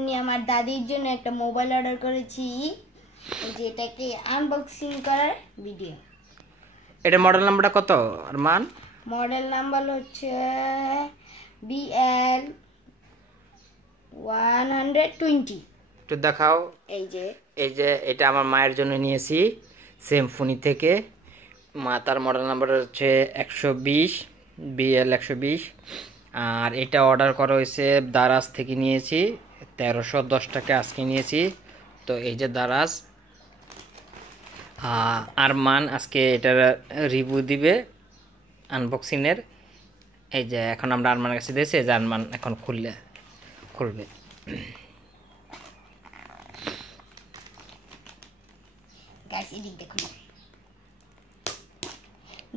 আমি আমার দাদির জন্য একটা মোবাইল অর্ডার করেছি, যেটাকে আনবক্সিং করার ভিডিও। এটা মডেল নাম্বারটা কত আরমান? মডেল নাম্বার হচ্ছে BL 120। একটু দেখাও। এই যে এটা আমার মায়ের জন্য নিয়েছি সেমফোনি থেকে। মা তার মডেল নাম্বার হচ্ছে 120 BL 120। আর এটা অর্ডার করা হয়েছে দারাজ থেকে, নিয়েছি 1310 টাকা আজকে নিয়েছি। তো এই যে দারাজ, আরমান আজকে এটার রিভিউ দিবে আনবক্সিংয়ের। এই যে এখন আমরা আরমানের কাছে দিয়েছি, যে আরমান এখন খুলবে।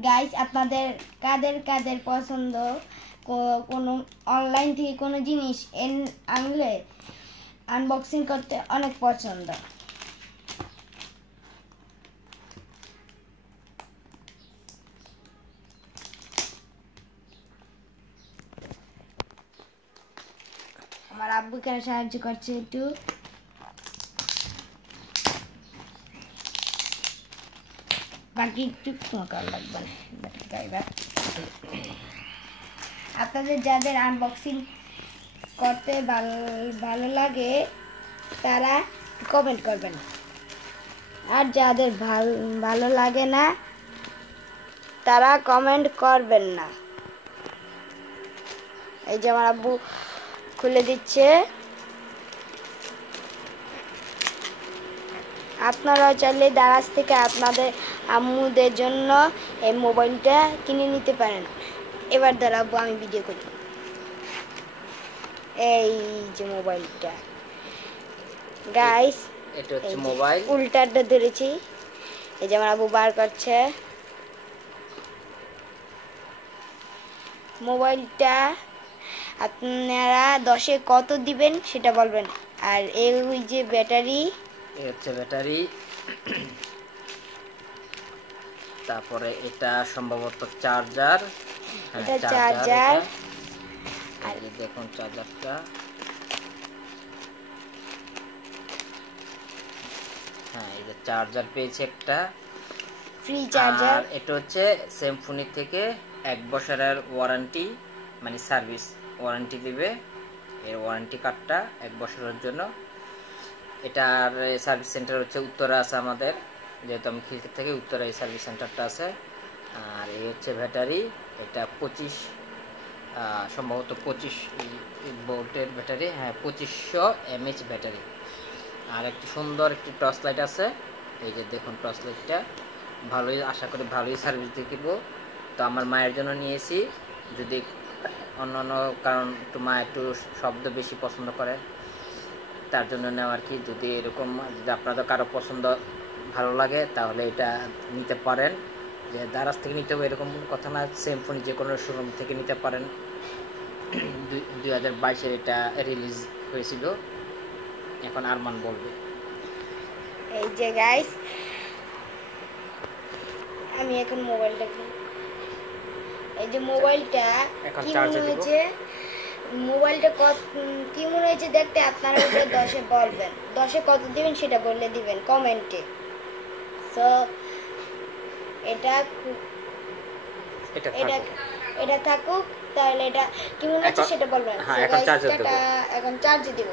গাইস, আপনাদের কাদের পছন্দ কোনো অনলাইন থেকে কোনো জিনিস আনলে আনবক্সিং করতে অনেক পছন্দ। আমার আব্বু কেন সাহায্য করছে একটু। বাকি একটু তোমার লাগবে না। আপনাদের যাদের আনবক্সিং করতে ভালো লাগে তারা কমেন্ট করবেন, আর যাদের ভালো লাগে না তারা কমেন্ট করবেন না। এই যে আমার আব্বু খুলে দিচ্ছে। আপনারা চাইলে দারাজ থেকে আপনাদের আম্মুদের জন্য এই মোবাইলটা কিনে নিতে পারেন। এবার দাঁড়াবো, আমি ভিডিও করি। এই যে মোবাইলটা গাইস, এটা হচ্ছে মোবাইল। উল্টাটা ধরেছি। এই যে আমার আব্বু বার করছে মোবাইলটা। আপনারা 10-এ কত দিবেন সেটা বলবেন। আর এই যে ব্যাটারি, এই হচ্ছে ব্যাটারি। তারপরে এটা সম্ভবত চার্জার। এটা চার্জার। আর এই দেখুন চার্জারটা। হ্যাঁ, এই যে চার্জার পেয়েছে একটা ফ্রি চার্জার। আর এটা হচ্ছে সেমফোনি থেকে 1 বছরের ওয়ারেন্টি, মানে সার্ভিস ওয়ারেন্টি দিবে। এর ওয়ারেন্টি কার্ডটা 1 বছরের জন্য। এটার সার্ভিস সেন্টার হচ্ছে উত্তরা আছে আমাদের, যেহেতু আমি খিলক্ষেত থেকে, উত্তরা এই সার্ভিস সেন্টারটা আছে। আর এই হচ্ছে ব্যাটারি। এটা 25 সম্ভবত 25 ভোল্টের ব্যাটারি। হ্যাঁ, 2500 mAh ব্যাটারি। আর একটি সুন্দর একটি টর্চ লাইট আছে। এই যে দেখুন টর্চ লাইটটা ভালোই, আশা করি ভালোই সার্ভিস দিব। তো আমার মায়ের জন্য নিয়েছি, যদি অন্য কারণ একটু মা একটু শব্দ বেশি পছন্দ করে, তার জন্য নেওয়া আর কি। যদি এরকম যদি আপনাদের কারো পছন্দ ভালো লাগে তাহলে এটা নিতে পারেন। যে দারাজ থেকে নিতে হবে এরকম কথা না, সেমফোনি যে কোনো শোরুম থেকে নিতে পারেন। 2022-এর এটা রিলিজ হয়েছিল। এখন আরমান বলবে। এই যে গাইস, আমি এখন মোবাইলটা, এই যে মোবাইলটা কি মনে হয়েছে, মোবাইলটা কি মনে হয়েছে দেখতে আপনারা ওটা 10-এ বলবেন। 10-এ কত দিবেন সেটা বলে দিবেন কমেন্টে। সো এটা থাকুক, তাহলে এটা কি মনে হচ্ছে সেটা বলবেন। এখন চার্জে দেব। এখন চার্জে দেব।